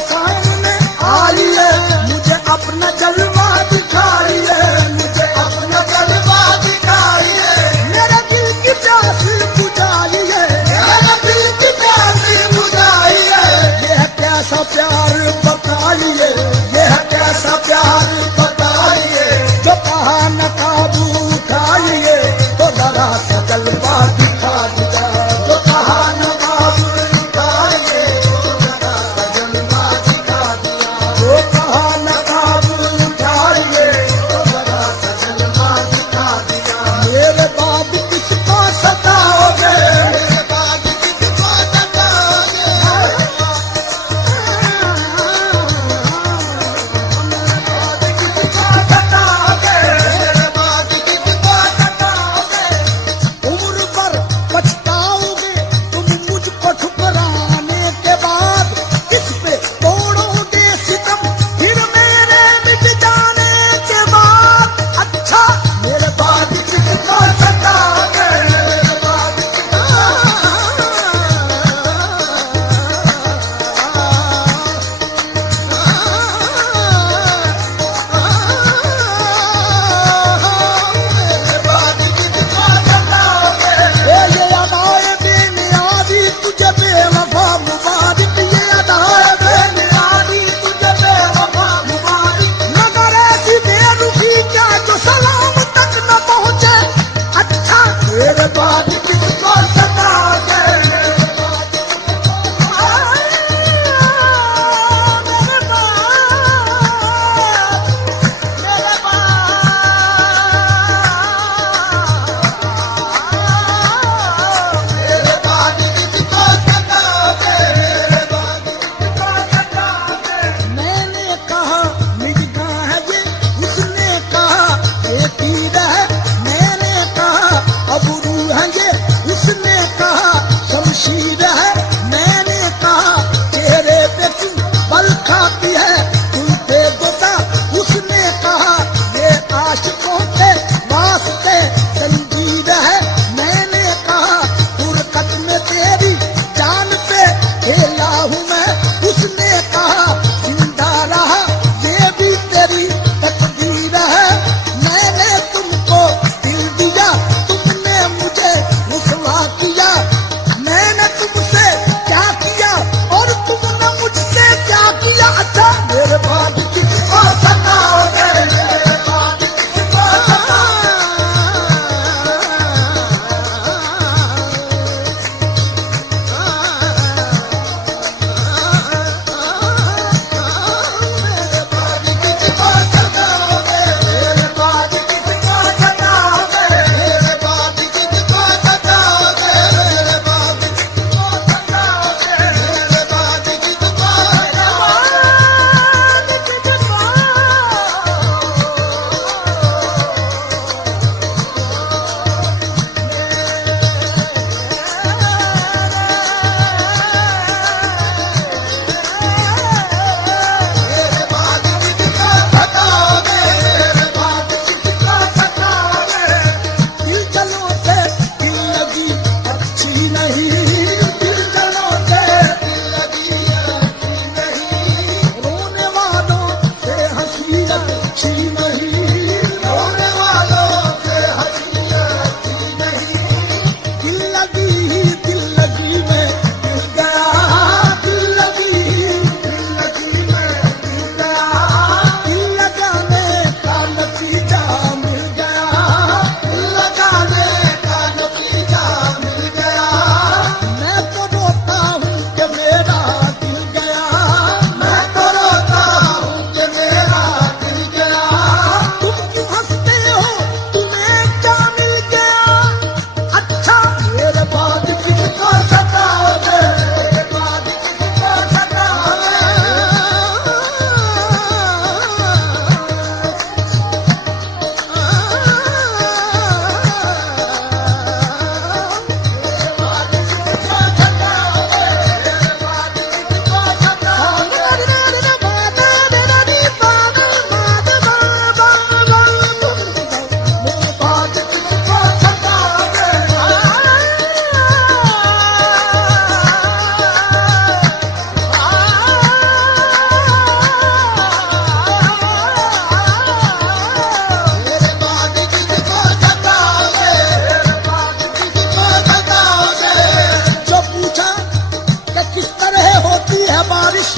सामने आइए, मुझे अपना जलवा दिखाइए, मुझे अपना जलवा दिखाइए। मेरे दिल की प्यास बुझाइए, मेरे दिल की प्यास बुझाइए। ये है कैसा प्यार बताइए, ये है कैसा प्यार बताइए। जो कहा न काबू उठाइए, तो जरा सा जलवा दिखा दिया। जो कहा न काबू उठाइए, तो जरा सा जलवा दिखा दिया। जो कहा न काबू उठाइए, तो जरा सा जलवा दिखा दिया। मेरे बाद किसको सताओगे, मेरे बाद किसको सताओगे। उम्र भर पछताओगे तुम मुझको ठुकराने के बाद। किस पे तोड़ोगे सितम फिर मेरे मिट जाने के बाद। अच्छा मेरे बाद किसको सताओगे, मेरे बाद ये अदाए बेनियादी तुझे बेवफा मुबारक। ये अदाए बेनियादी तुझे बेवफा मुबारक। मगर ऐसी बेरुखी क्या जो सलाम तक न पहुंचे। अच्छा मेरे बाद किसको सताओगे, मेरे बाद मेरे बाद किसको सताओगे, मेरे बाद किसको सताओगे। मैंने कहा निगाह है ये, उसने कहा बेटी है। मैंने कहा अबरू है ये, उसने कहा शमशीर है। मैंने कहा चेहरे पे क्यों बल खाती है, तुम पे गोता। उसने कहा ये आशिकों के वास्ते जंजीर है। मैंने कहा फुरकत में तेरी जान पे खेला हूँ मैं। उसने कहा जिंदा रहा ये भी तेरी तकदीर है। मैंने तुमको दिल दिया, तुमने मुझे रुसवा किया। मैंने तुमसे क्या किया और तुमने मुझसे क्या किया। अच्छा मेरे बाद किसको सताओगे, मेरे बाद किसको सताओगे। है बारिश,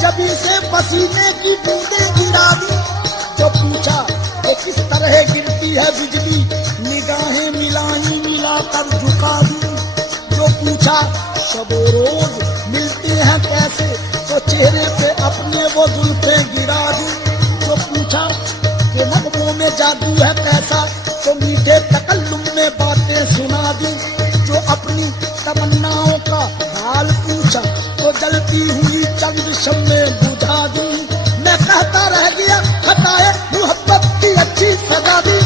जबी से पसीने की बूंदें गिरा दी। जो पूछा कि किस तरह गिरती है बिजली, निगाहें मिलाई मिलाकर झुका दी। जो पूछा शबो रोज मिलती हैं कैसे, तो चेहरे पे अपने वो जुल्फें गिरा दी। जो पूछा कि नगमों में जादू है कैसा, तो मीठे तकल्लुम में बातें सुना दी। जो अपनी तमन्नाओं का हाल पूछा, तो जलती हुई चंद शम्में बुझा दी। मैं कहता रह गया खताए मोहब्बत की अच्छी सजा दी।